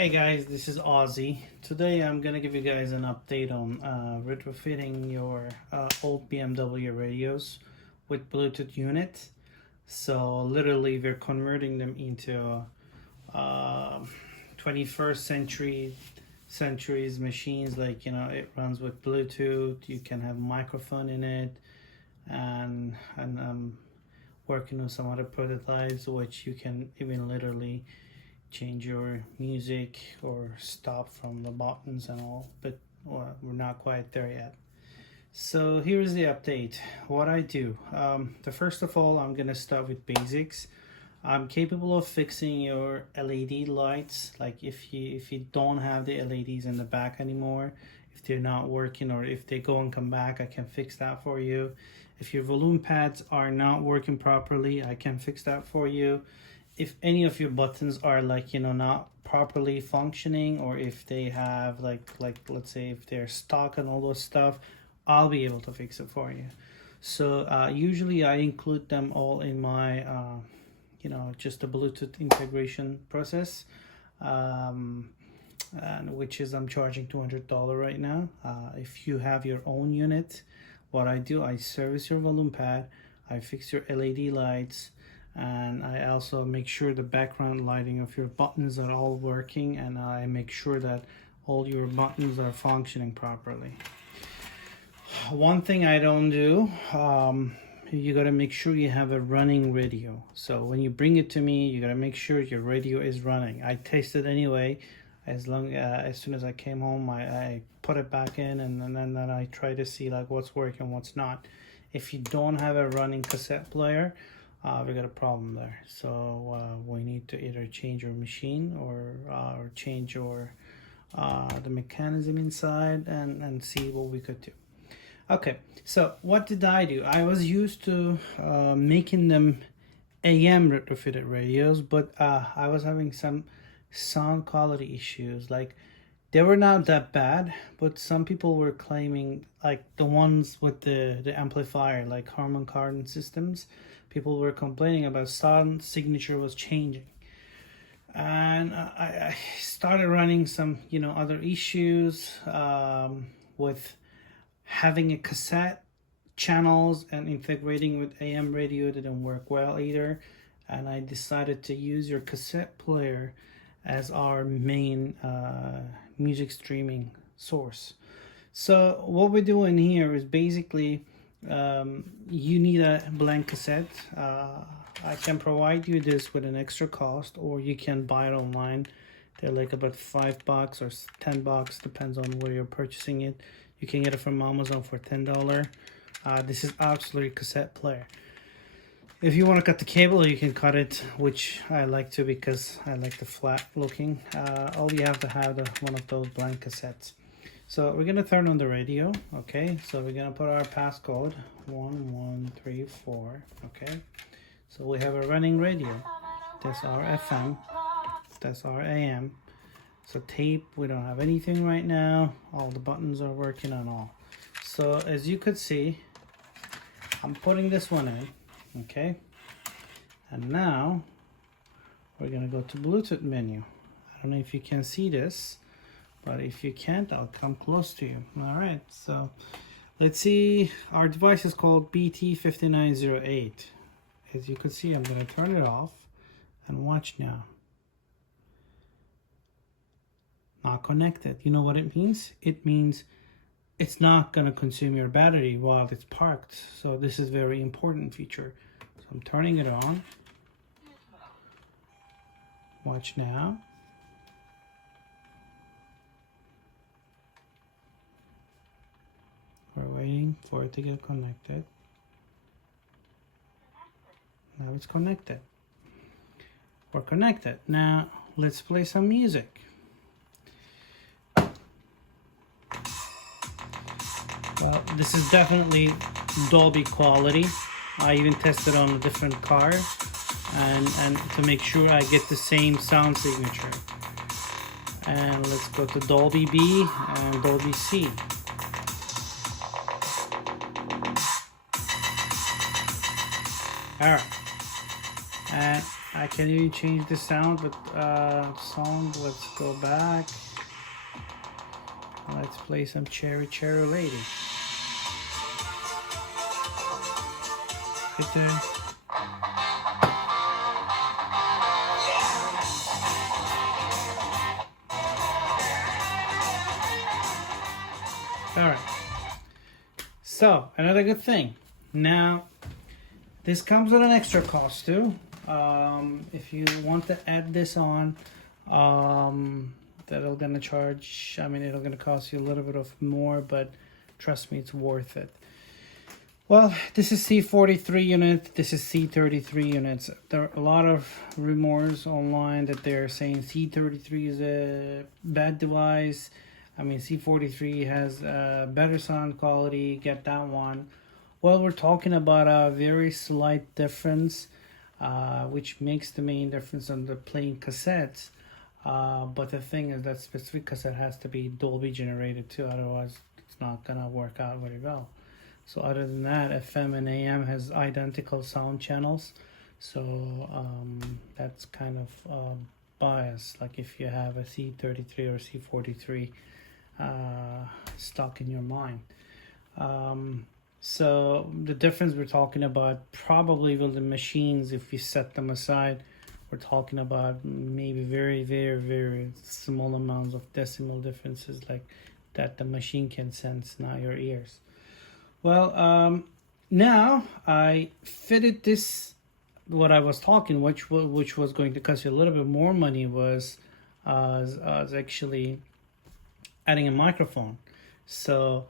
Hey guys, this is Ozzy. Today I'm gonna give you guys an update on retrofitting your old BMW radios with Bluetooth unit. So literally we're converting them into 21st century's machines. Like, you know, it runs with Bluetooth, you can have microphone in it, and I'm working on some other prototypes which you can even literally change your music or stop from the buttons and all, but we're not quite there yet. So here's the update. What I do, first of all, I'm gonna start with basics. I'm capable of fixing your LED lights. Like if you don't have the LEDs in the back anymore, if they're not working or if they go and come back, I can fix that for you. If your volume pads are not working properly, I can fix that for you. If any of your buttons are not properly functioning, or if they have like let's say if they're stuck and all those stuff, I'll be able to fix it for you. So usually I include them all in my just the Bluetooth integration process, and which is I'm charging $200 right now. If you have your own unit, what I do, I service your volume pad, I fix your LED lights, and I also make sure the background lighting of your buttons are all working, and I make sure that all your buttons are functioning properly. One thing I don't do, you got to make sure you have a running radio. So when you bring it to me, you got to make sure your radio is running. I tested anyway. As soon as I came home, I put it back in, and then I try to see like what's working, what's not. If you don't have a running cassette player, we got a problem there. So we need to either change your machine or change your the mechanism inside and see what we could do. Okay, so what did I do? I was used to making them AM retrofitted radios, but I was having some sound quality issues. Like, they were not that bad, but some people were claiming, like the ones with the amplifier, like Harman Kardon systems, people were complaining about sound signature was changing. And I started running some other issues with having a cassette channels, and integrating with AM radio didn't work well either. And I decided to use your cassette player as our main music streaming source. So what we're doing here is basically you need a blank cassette. I can provide you this with an extra cost, or you can buy it online. They're like about $5 or $10, depends on where you're purchasing it. You can get it from Amazon for $10. This is absolutely cassette player. If you want to cut the cable, you can cut it, which I like to because I like the flat looking. All you have to have one of those blank cassettes. So we're gonna turn on the radio. Okay, so we're gonna put our passcode 1134. Okay, so we have a running radio. That's our FM. That's our AM. So tape, we don't have anything right now. All the buttons are working and all. So as you could see, I'm putting this one in. Okay, and now we're gonna go to Bluetooth menu. I don't know if you can see this, but if you can't, I'll come close to you. All right, so let's see. Our device is called BT5908. As you can see, I'm gonna turn it off and watch now. Not connected. You know what it means? It means it's not going to consume your battery while it's parked. So this is very important feature. So I'm turning it on. Watch now. We're waiting for it to get connected. Now it's connected. We're connected. Now let's play some music. Well, this is definitely Dolby quality. I even tested on a different car and to make sure I get the same sound signature. And let's go to Dolby B and Dolby C. Alright. And I can even change the sound, but song, let's go back. Let's play some Cherry Cherry Lady. Right there. Alright. So, another good thing. Now, this comes with an extra cost too. If you want to add this on, that'll gonna charge, I mean, it'll gonna cost you a little bit of more, but trust me, it's worth it. Well, this is C43 unit, this is C33 units. There are a lot of rumors online that they're saying C33 is a bad device. I mean, C43 has better sound quality, get that one. Well, we're talking about a very slight difference, which makes the main difference on the playing cassettes. But the thing is that specific cassette has to be Dolby generated too, otherwise it's not gonna work out very well. So other than that, FM and AM has identical sound channels, so that's kind of biased. Like if you have a C33 or C43 stuck in your mind. So the difference we're talking about probably with the machines, if you set them aside, we're talking about maybe very, very, very small amounts of decimal differences like that the machine can sense, not your ears. Well, now I fitted this, what I was talking, which was going to cost you a little bit more money, was actually adding a microphone. So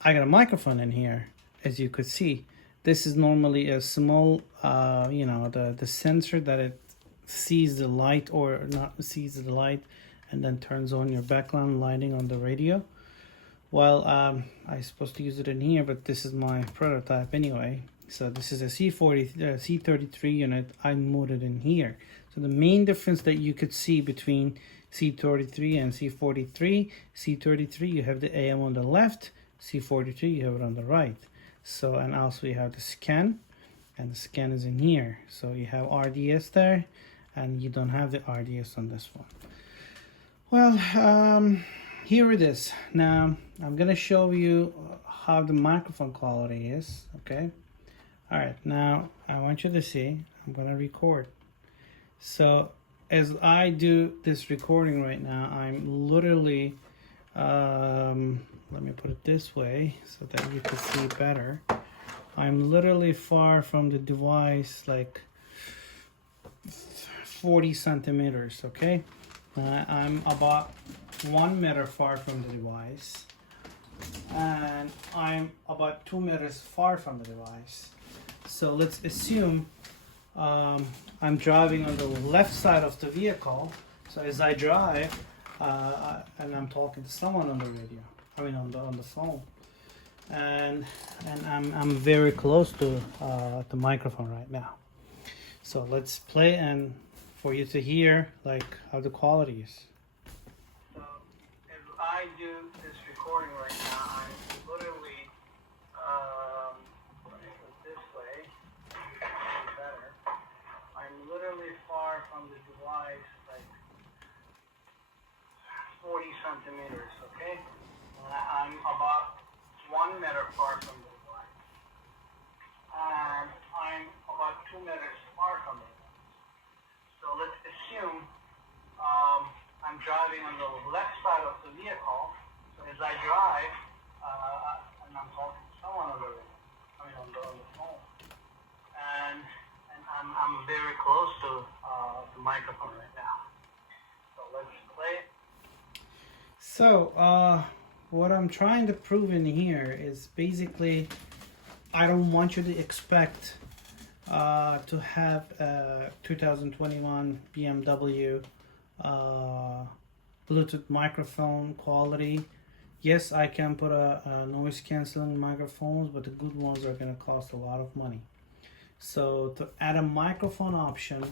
I got a microphone in here, as you could see. This is normally a small, you know, the sensor that it sees the light or not sees the light and then turns on your background lighting on the radio. Well, I'm supposed to use it in here, but this is my prototype anyway. So this is a C33 unit. I moved it in here. So the main difference that you could see between C33 and C43, C33 you have the AM on the left, C43 you have it on the right. So, and also you have the scan, and the scan is in here. So you have RDS there, and you don't have the RDS on this one. Well, here it is. Now I'm gonna show you how the microphone quality is. Okay. All right. Now I want you to see. I'm gonna record. So as I do this recording right now, I'm literally, let me put it this way so that you can see better. I'm literally far from the device, like 40 centimeters. Okay. I'm about 1 meter far from the device, and I'm about 2 meters far from the device. So let's assume I'm driving on the left side of the vehicle. So as I drive, and I'm talking to someone on the radio, I mean on the phone, and I'm very close to the microphone right now. So let's play and for you to hear like how the quality is. So as I do this recording right now, I'm literally let me put it this way, better. I'm literally far from the device, like 40 centimeters. Okay, I'm about 1 meter far from the device, and I'm about 2 meters far from it. So let's assume I'm driving on the left side of the vehicle. So as I drive, and I'm talking to someone on the phone, and I'm very close to the microphone right now. So let's play it. So what I'm trying to prove in here is basically, I don't want you to expect to have a 2021 BMW Bluetooth microphone quality. Yes, I can put a noise cancelling microphones, but the good ones are going to cost a lot of money. So to add a microphone option,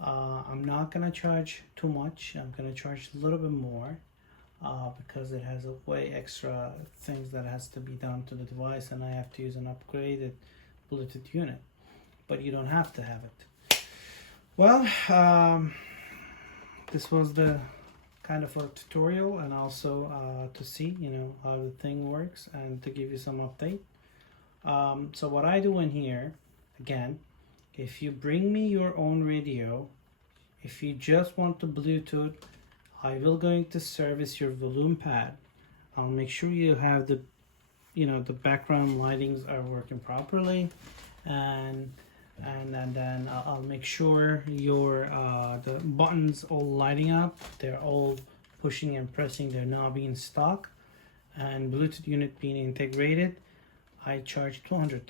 I'm not going to charge too much. I'm going to charge a little bit more because it has a way extra things that has to be done to the device, and I have to use an upgraded Bluetooth unit. But you don't have to have it. Well, this was the kind of a tutorial, and also to see, you know, how the thing works, and to give you some update. So what I do in here, again, if you bring me your own radio, if you just want the Bluetooth, I will going to service your volume pad. I'll make sure you have the, you know, the background lightings are working properly, and then I'll make sure your the buttons all lighting up, they're all pushing and pressing, they're not being stuck, and Bluetooth unit being integrated. I charge $200.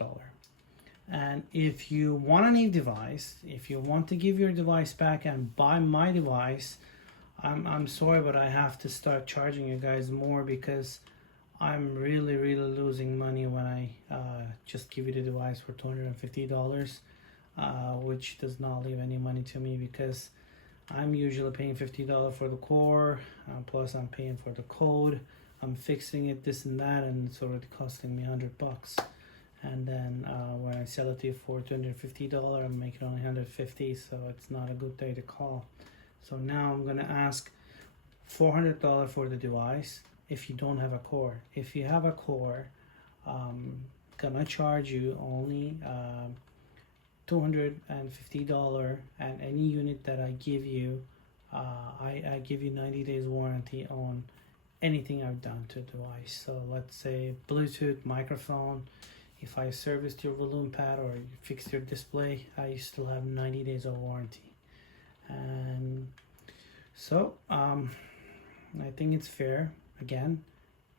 And if you want a new device, if you want to give your device back and buy my device, I'm sorry, but I have to start charging you guys more, because I'm really losing money when I just give you the device for $250, which does not leave any money to me, because I'm usually paying $50 for the core, plus I'm paying for the code, I'm fixing it, this and that, and it's already costing me $100. And then when I sell it to you for $250, I'm making only $150, so it's not a good day to call. So now I'm gonna ask $400 for the device if you don't have a core. If you have a core, gonna charge you only $250, and any unit that I give you, I give you 90 days warranty on anything I've done to the device. So let's say Bluetooth, microphone, if I serviced your volume pad or you fixed your display, I still have 90 days of warranty. And so I think it's fair. Again,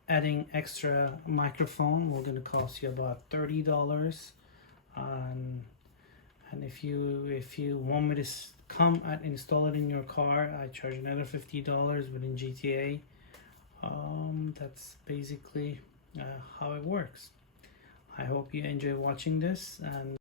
adding extra microphone will gonna cost you about $30. And if you want me to come and install it in your car, I charge another $50 within GTA. That's basically how it works. I hope you enjoy watching this, and